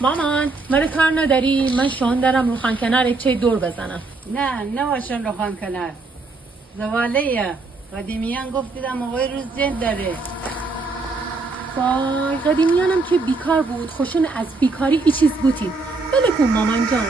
مامان مرا کار نداری؟ من شان دارم رو خان کنار یک چای دور بزنم. نه باشم رو خان کنار زوالیه قدیمیان گفتیدم آقای روز جن داره. وای قدیمیانم که بیکار بود خوشن از بیکاری ای چیز بودی. بله کن مامان جان.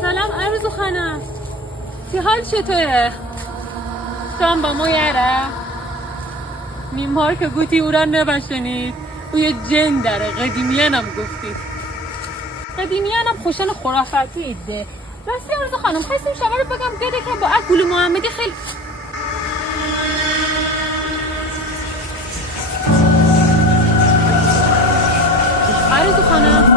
سلام عروض خانم تی حال چطوره؟ تو هم با ما یاره؟ نیمهار که گوتی او را نبشنید او یه جن داره قدیمیانم گفتید قدیمیانم خوشن خرافاتی ایده راستی عروض خانم خواستیم شما رو بگم گده که با گل محمدی خیلی عروض خانم